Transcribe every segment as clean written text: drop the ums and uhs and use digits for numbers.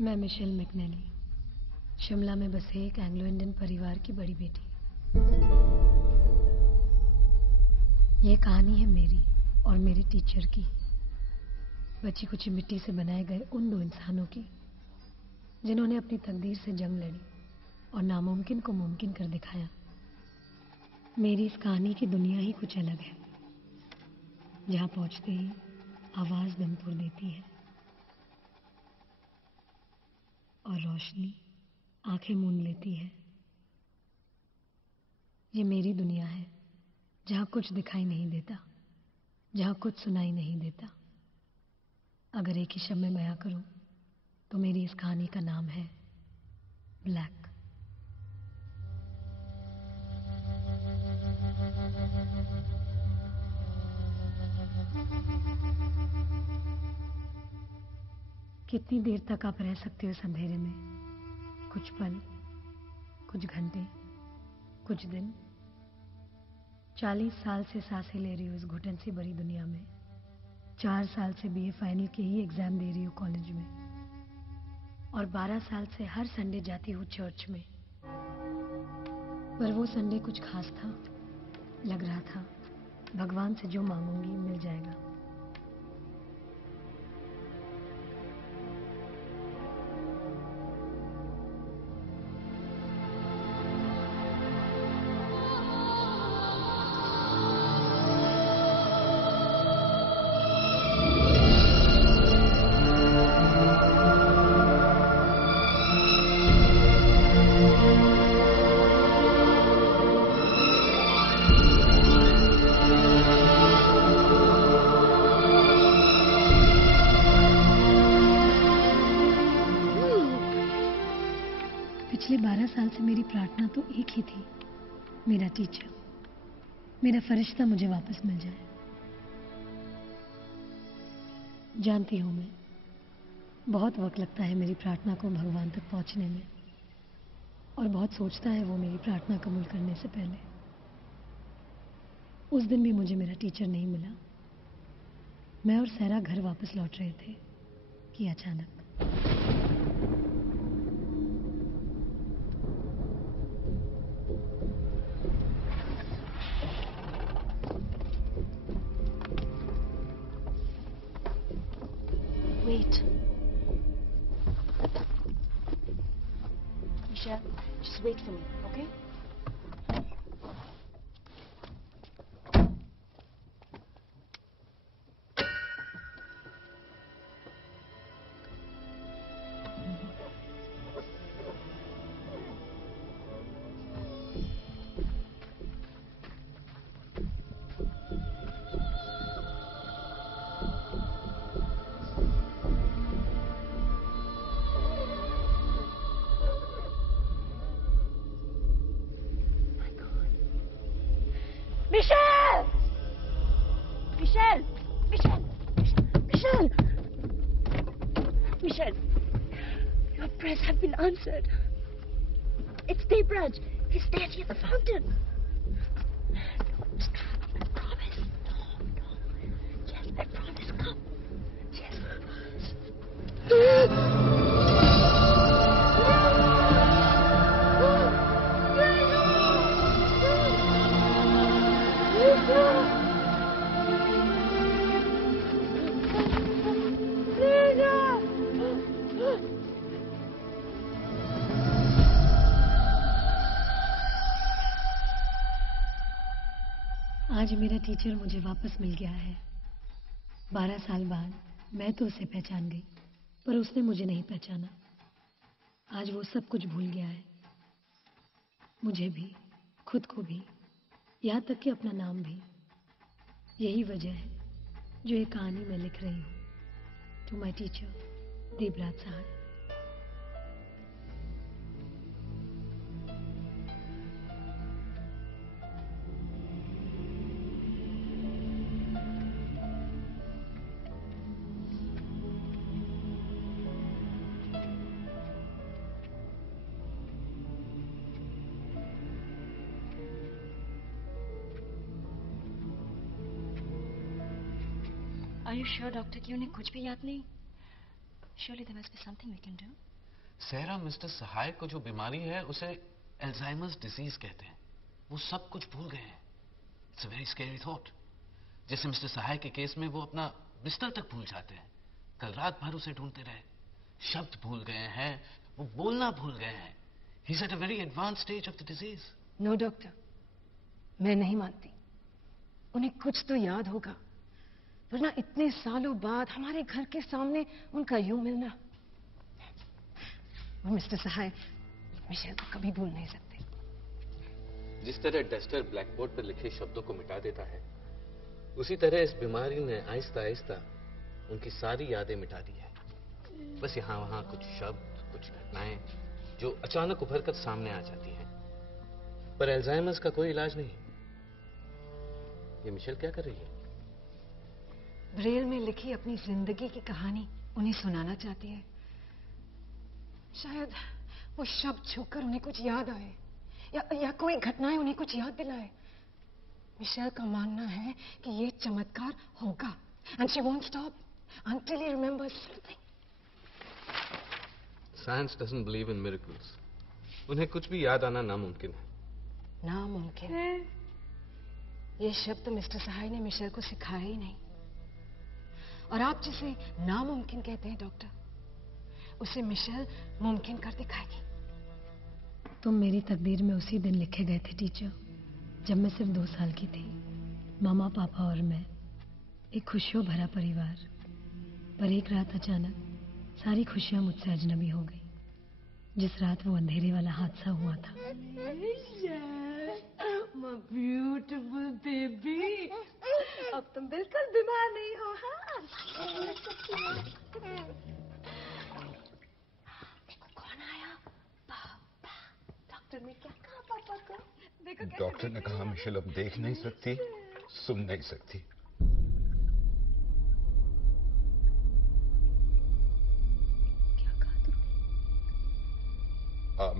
मैं Michel McNally, Shimla में बसे एक एंग्लो इंडियन परिवार की बड़ी बेटी। ये कहानी है मेरी और मेरे टीचर की, बची कुची मिट्टी से बनाए गए उन दो इंसानों की जिन्होंने अपनी तकदीर से जंग लड़ी और नामुमकिन को मुमकिन कर दिखाया। मेरी इस कहानी की दुनिया ही कुछ अलग है, जहां पहुंचते ही आवाज दम तोड़ देती है और रोशनी आंखें मूंद लेती है। ये मेरी दुनिया है, जहां कुछ दिखाई नहीं देता, जहां कुछ सुनाई नहीं देता। अगर एक ही शब्द में बयां करूं तो मेरी इस कहानी का नाम है ब्लैक। कितनी देर तक आप रह सकते हो इस अंधेरे में? कुछ पल, कुछ घंटे, कुछ दिन। 40 साल से सांसें ले रही हूँ इस घुटन से भरी दुनिया में। 4 साल से बीए फाइनल के ही एग्जाम दे रही हूँ कॉलेज में, और 12 साल से हर संडे जाती हूँ चर्च में। पर वो संडे कुछ खास था, लग रहा था भगवान से जो मांगूंगी मिल जाएगा। पिछले 12 साल से मेरी प्रार्थना तो एक ही थी, मेरा टीचर, मेरा फरिश्ता मुझे वापस मिल जाए। जानती हूं मैं, बहुत वक्त लगता है मेरी प्रार्थना को भगवान तक पहुंचने में, और बहुत सोचता है वो मेरी प्रार्थना कबूल करने से पहले। उस दिन भी मुझे मेरा टीचर नहीं मिला। मैं और सैरा घर वापस लौट रहे थे कि अचानक Wait. Michelle, just wait for me, okay? Michelle! Michelle! Michelle! Michelle! Michelle! Your prayers have been answered. It's Debraj. He's there near the fountain. I promise. No. Yes, I promise. Come. Yes, I promise. आज मेरा teacher मुझे वापस मिल गया है। 12 साल बाद मैं तो उसे पहचान गई, पर उसने मुझे नहीं पहचाना। आज वो सब कुछ भूल गया है, मुझे भी, खुद को भी, यहाँ तक कि अपना नाम भी। यही वजह है जो ये कहानी मैं लिख रही हूँ, टू माय टीचर देवराज साहब। Are you sure, डॉक्टर, कि उन्हें कुछ भी याद नहीं? Surely there must be something we can do. सहरा, मिस्टर सहाय को जो बीमारी है उसे अल्जाइमर्स डिजीज कहते हैं। वो सब कुछ भूल गए हैं। It's a very scary thought. जैसे मिस्टर सहाय के केस में वो अपना बिस्तर तक भूल जाते हैं। कल रात भर उसे ढूंढते रहे, शब्द भूल गए हैं, वो बोलना भूल गए हैं। He is at a very advance stage of the disease. No doctor, मैं नहीं मानती। उन्हें कुछ तो याद होगा, वरना इतने सालों बाद हमारे घर के सामने उनका यूं मिलना। और मिस्टर सहाय मिशेल को कभी भूल नहीं सकते। जिस तरह डस्टर ब्लैकबोर्ड पर लिखे शब्दों को मिटा देता है, उसी तरह इस बीमारी ने आहिस्ता आहिस्ता उनकी सारी यादें मिटा दी है। बस यहाँ वहाँ कुछ शब्द, कुछ घटनाएं जो अचानक उभर कर सामने आ जाती हैं। पर अल्जाइमर्स का कोई इलाज नहीं। ये मिशेल क्या कर रही है? ब्रेल में लिखी अपनी जिंदगी की कहानी उन्हें सुनाना चाहती है। शायद वो शब्द छूकर उन्हें कुछ याद आए, या कोई घटनाएं उन्हें कुछ याद दिलाए। मिशेल का मानना है कि ये चमत्कार होगा, and she won't stop until he remembers something. Science doesn't believe in miracles. उन्हें कुछ भी याद आना नामुमकिन है। नामुमकिन? ये शब्द मिस्टर सहाय ने मिशेल को सिखाया ही नहीं। और आप जिसे नामुमकिन कहते हैं डॉक्टर, उसे मिशेल मुमकिन कर दिखाएगी। तुम मेरी तकदीर में उसी दिन लिखे गए थे टीचर, जब मैं सिर्फ 2 साल की थी। मामा, पापा और मैं, एक खुशियों भरा परिवार। पर एक रात अचानक सारी खुशियां मुझसे अजनबी हो गई। जिस रात वो अंधेरे वाला हादसा हुआ था। My beautiful baby, अब तुम बिल्कुल बीमार नहीं हो। हाँ, देखो कौन आया। पापा। डॉक्टर ने क्या कहा पापा को? देखो कैसे डॉक्टर ने कहा मिशेल अब देख नहीं सकती, सुन नहीं सकती। क्या कहा तुमने?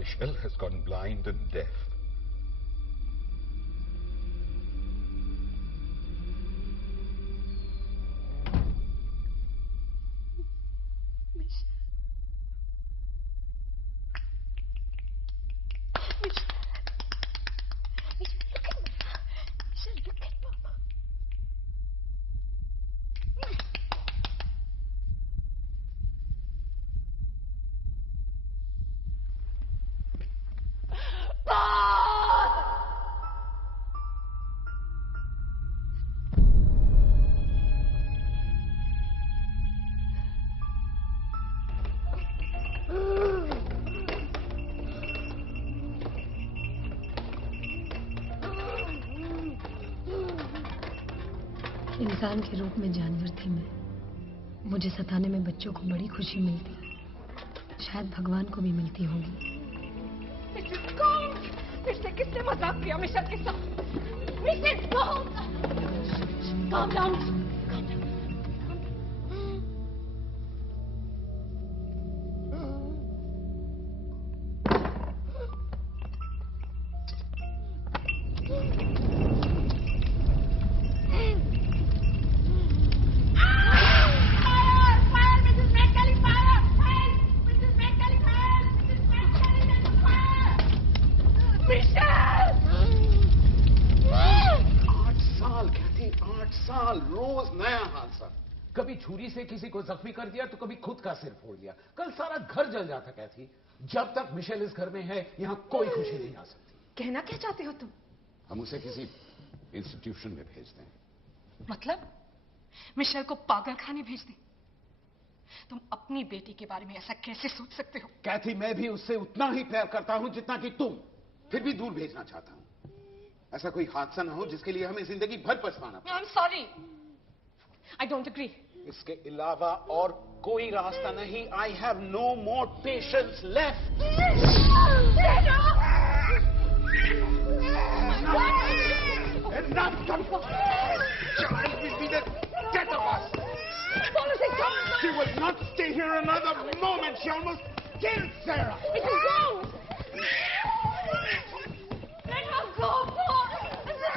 Michelle has gone blind and deaf. इंसान के रूप में जानवर थी मैं। मुझे सताने में बच्चों को बड़ी खुशी मिलती। शायद भगवान को भी मिलती होगी। फिर से किसने मजाक किया मिशेल के साथ? Michelle, calm down. कभी छुरी से किसी को जख्मी कर दिया तो कभी खुद का सिर फोड़ दिया। कल सारा घर जल जाता कैथी। जब तक मिशेल इस घर में है, यहाँ कोई खुशी नहीं आ सकती। कहना क्या चाहते हो तुम? हम उसे किसी इंस्टीट्यूशन में भेज दें। मतलब मिशेल को पागल खाने भेज दें? तुम अपनी बेटी के बारे में ऐसा कैसे सोच सकते हो? कैथी, मैं भी उससे उतना ही प्यार करता हूं जितना कि तुम। फिर भी दूर भेजना चाहता हूं। ऐसा कोई हादसा ना हो जिसके लिए हमें जिंदगी भर पछताना पड़े। I'm sorry. I don't agree. इसके अलावा और कोई रास्ता नहीं। I have no more patience left. Enough! Child will be the death of us. She will not stay here another moment. She almost killed Sarah. It is wrong. Let her go, Paul.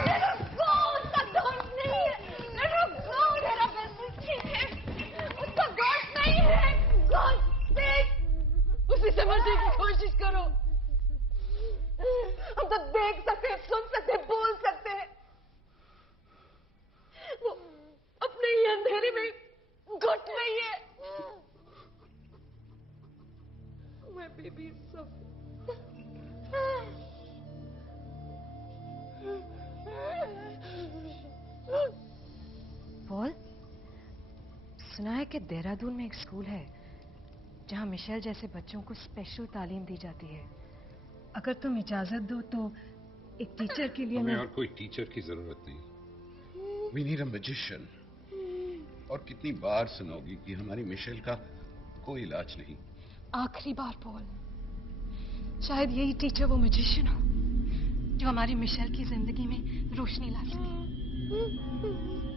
Let her go. उसका दोस्त नहीं है. Let her go. मेरा बस ठीक है. उसका दोस्त नहीं है. God. baby Sophie. पॉल, सुना है कि देहरादून में एक स्कूल है जहां मिशेल जैसे बच्चों को स्पेशल तालीम दी जाती है। अगर तुम इजाजत दो तो एक टीचर के लिए हमें मैं... और कोई टीचर की जरूरत नहीं। We need a magician. और कितनी बार सुनोगी कि हमारी मिशेल का कोई इलाज नहीं। आखिरी बार पॉल, शायद यही टीचर वो मैजिशियन हो जो हमारी मिशेल की जिंदगी में रोशनी ला सके।